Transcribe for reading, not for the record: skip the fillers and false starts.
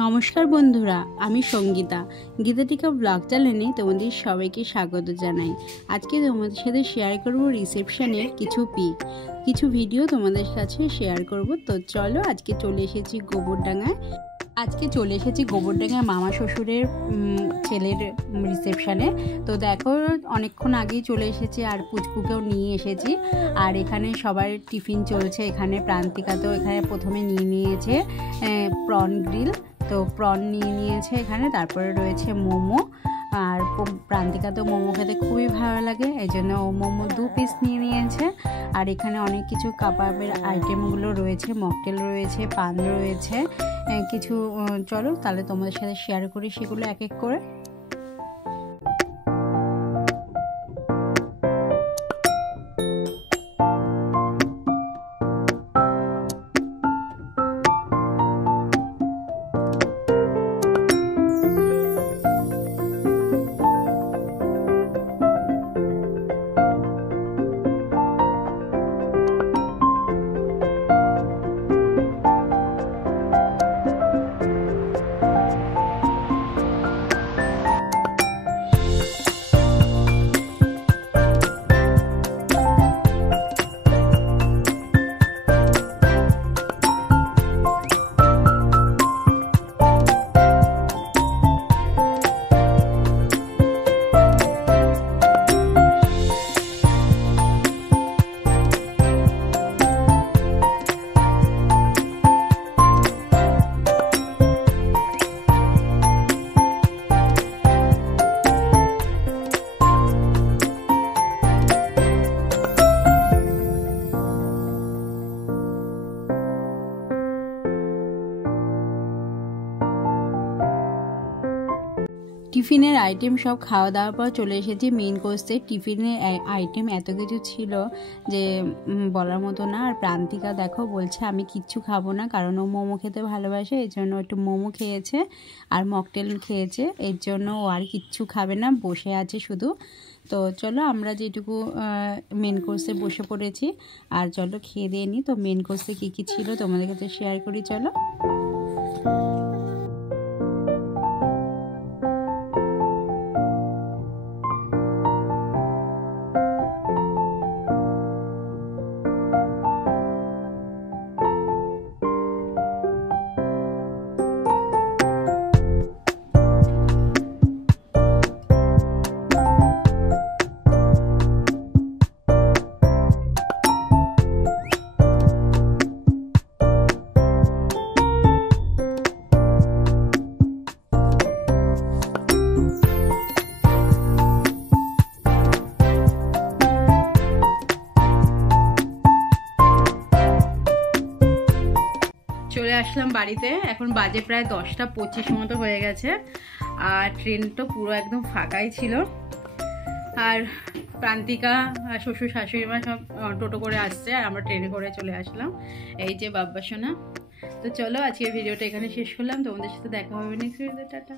নমস্কার বন্ধুরা, আমি সঙ্গীতা। গীতাটিকা ব্লগ চ্যানেলে তোমাদের সবাইকে স্বাগত জানাই। আজকে তোমাদের সাথে শেয়ার করব রিসেপশনের কিছু ভিডিও তোমাদের কাছে শেয়ার করব। তো চলো, আজকে চলে এসেছি গোবরডাঙ্গায়। মামা শ্বশুরের ছেলের রিসেপশানে। তো দেখো, অনেকক্ষণ আগেই চলে এসেছি আর পুচকুকেও নিয়ে এসেছি। আর এখানে সবার টিফিন চলছে। এখানে প্রান্তিকা তো এখানে প্রথমে নিয়ে নিয়েছে প্রন গ্রিল, তো প্রন নিয়ে নিয়েছে এখানে। তারপরে রয়েছে মোমো, আর প্রান্তিকা তো মোমো খেতে খুবই ভালো লাগে, এই জন্য ও মোমো 2 পিস নিয়ে নিয়েছে। আর এখানে অনেক কিছু কাবাবের আইটেমগুলো রয়েছে, মকটেল রয়েছে, পান রয়েছে কিছু। চলো তাহলে তোমাদের সাথে শেয়ার করি সেগুলো এক এক করে। টিফিনের আইটেম সব খাওয়া দাওয়ার পর চলে এসেছি মেইন কোর্সে। টিফিনের আইটেম এত কিছু ছিল যে বলার মতো না। আর প্রান্তিকা দেখো বলছে আমি কিচ্ছু খাবো না, কারণ ও মোমো খেতে ভালোবাসে, এর জন্য একটু মোমো খেয়েছে আর মকটেল খেয়েছে, এর জন্য ও আর কিচ্ছু খাবে না, বসে আছে শুধু। তো চলো আমরা যেটুকু মেন কোর্সে বসে পড়েছি, আর চলো খেয়ে দিয়ে নিই। তো মেন কোর্সে কী কী ছিল তোমাদের কাছে শেয়ার করি, চলো। চলে আসলাম বাড়িতে, এখন বাজে প্রায় 10টা 25 মতো হয়ে গেছে। আর ট্রেন তো পুরো একদম ফাঁকাই ছিল। আর প্রান্তিকা শ্বশুর শাশুড়ি মা সব টোটো করে আসছে, আর আমরা ট্রেনে করে চলে আসলাম। এই যে বাব্বা সোনা। তো চলো, আজকের ভিডিওটা এখানে শেষ করলাম। তোমাদের সাথে দেখা হবে নেক্সট ভিডিওতে। টাটা।